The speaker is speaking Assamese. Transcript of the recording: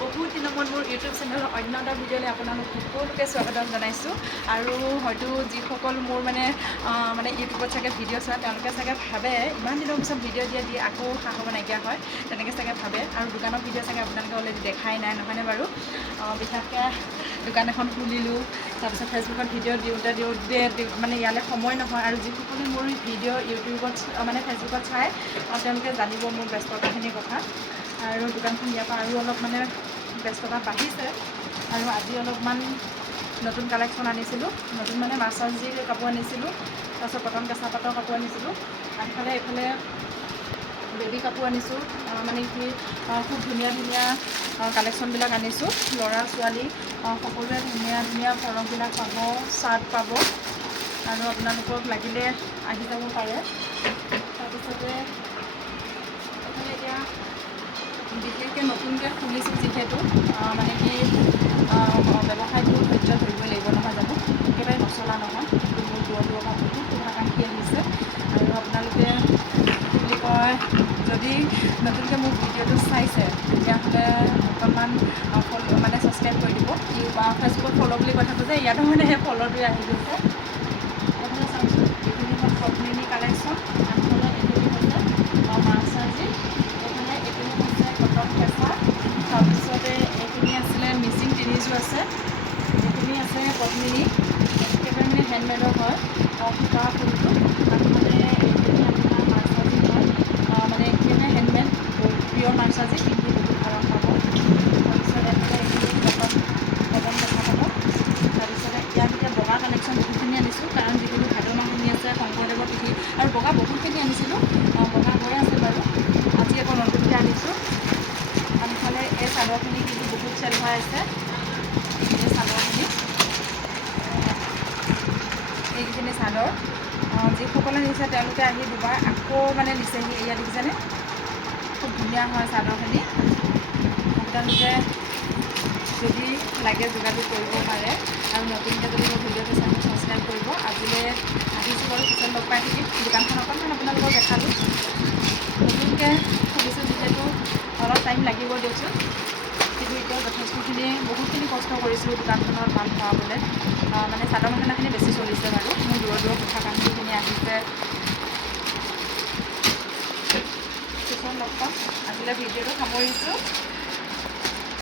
বহুত দিনৰ মূৰত মোৰ ইউটিউব চেনেলৰ অন্য এটা ভিডিঅ'লৈ আপোনালোক সকলোকে স্বাগতম জনাইছোঁ। আৰু হয়তো যিসকল মোৰ মানে ইউটিউবত চাগে ভিডিঅ' চোৱা তেওঁলোকে চাগে ভাবে ইমান দিনৰ পিছত ভিডিঅ' দি আকৌ সাহস নাইকিয়া হয়, তেনেকৈ চাগে ভাবে। আৰু দোকানৰ ভিডিঅ' চাগে আপোনালোকে অলৰেডি দেখাই নাই, নহয়নে বাৰু? বিশেষকৈ দোকান এখন খুলিলোঁ, তাৰপিছত ফেচবুকত ভিডিঅ' দিওঁতে মানে ইয়ালৈ সময় নহয়। আৰু যিসকলে মোৰ ভিডিঅ' ইউটিউবত ফেচবুকত চাই তেওঁলোকে জানিব মোৰ ব্যস্ততাখিনিৰ কথা। আৰু দোকানখন ইয়াৰ পৰা আৰু অলপ ব্যস্ততা বাঢ়িছে। আৰু আজি অলপমান নতুন কালেকশ্যন আনিছিলোঁ, নতুন মাৰ্চাৰজিৰ কাপোৰ আনিছিলোঁ, তাৰপিছত কটন কেঁচা পাটৰ কাপোৰ আনিছিলোঁ। এইফালে বেবী কাপোৰ আনিছোঁ, খুব ধুনীয়া ধুনীয়া কালেকশ্যনবিলাক আনিছোঁ। ল'ৰা ছোৱালী সকলোৱে ধুনীয়া ধুনীয়া ফৰকবিলাক পাব, চাৰ্ট পাব। আৰু আপোনালোকক লাগিলে আহি যাব পাৰে। তাৰপিছতে এইফালে এতিয়া বিশেষকৈ নতুনকৈ খুলিছোঁ যিহেতু ব্যৱসায়টো ধৈৰ্য ধৰিবই লাগিব, নহয় জানো? একেবাৰে নচলা নহয়, কিন্তু মোৰ দূৰৰ পৰা বহুত শুভাকাংক্ষী আহিছে। আৰু আপোনালোকে কি বুলি কয়, যদি নতুনকৈ মোৰ ভিডিঅ'টো চাইছে তেতিয়াহ'লে অকণমান ছাবস্ক্ৰাইব কৰি দিব। ফেচবুকত ফ'ল' বুলি কৈ থাকোঁ যে, ইয়াতো সেই ফ'ল'টোৱে আহি গৈছে। এইফালে চাওকচোন, এইখিনি হ'ল পদ্মিনী কালেকশ্যন, আনফালে এইখিনি হৈছে মাৰ্চাৰজি, এইফালে এইখিনি হৈছে কটন কেঁচা, তাৰপিছতে এইখিনি আছিলে মিচিং তিনিযোৰ আছে, এইখিনি আছে পদ্মিনী, একেবাৰে হেণ্ডমেডৰ হয়, সূতা ফুলটো। আনফালে এইখিনি আপোনাৰ মাৰ্চাৰজি হয়, এইখিনি হেণ্ডমেড পিয়ৰ মাৰ্চাৰজি, পিন্ধি বহুত আৰাম পাব। তাৰপিছত এইফালে এইখিনি কটন কেঁচা পাটৰ। তাৰপিছতে ইয়াত এতিয়া বগা কালেকশ্যন বহুতখিনি আনিছোঁ, কাৰণ যিহেতু ভাদ মাহ শুনি আছে, শংকৰদেৱৰ তিথি। আৰু বগা বহুতখিনি আনিছিলোঁ, বগা হৈ আছে বাৰু। আজি আকৌ নতুনকৈ আনিছোঁ। আনফালে এই চাদৰখিনি কিন্তু বহুত চেল হৈ আছে। এই চাদৰখিনি, এইখিনি চাদৰ যিসকলে নিছে তেওঁলোকে আহি দুবাৰ আকৌ নিছেহি। এয়া দেখিছেনে? খুব ধুনীয়া হয় চাদৰখিনি। আপোনালোকে যদি লাগে যোগাযোগ কৰিব পাৰে। আৰু নতুনকৈ যদি মোৰ ভিডিঅ'টো চাই ছাবস্ক্ৰাইব কৰিব। আজিলৈ আহিছোঁ বাৰু, পিছত লগ পাই থাকিম। দোকানখন অকণমান আপোনালোকক দেখালোঁ। নতুনকৈ খুলিছোঁ যিহেতু অলপ টাইম লাগিব দিয়কচোন, কিন্তু এতিয়া বহুতখিনি কষ্ট কৰিছোঁ দোকানখনত মাল ভৰাবলৈ। চাদৰ মেখেলাখিনি বেছি চলিছে বাৰু। মোৰ দূৰৰ শুভাকাংক্ষীখিনি আহিছে। পিছত লগ পাম। আজিলৈ ভিডিঅ'টো সামৰিছোঁ।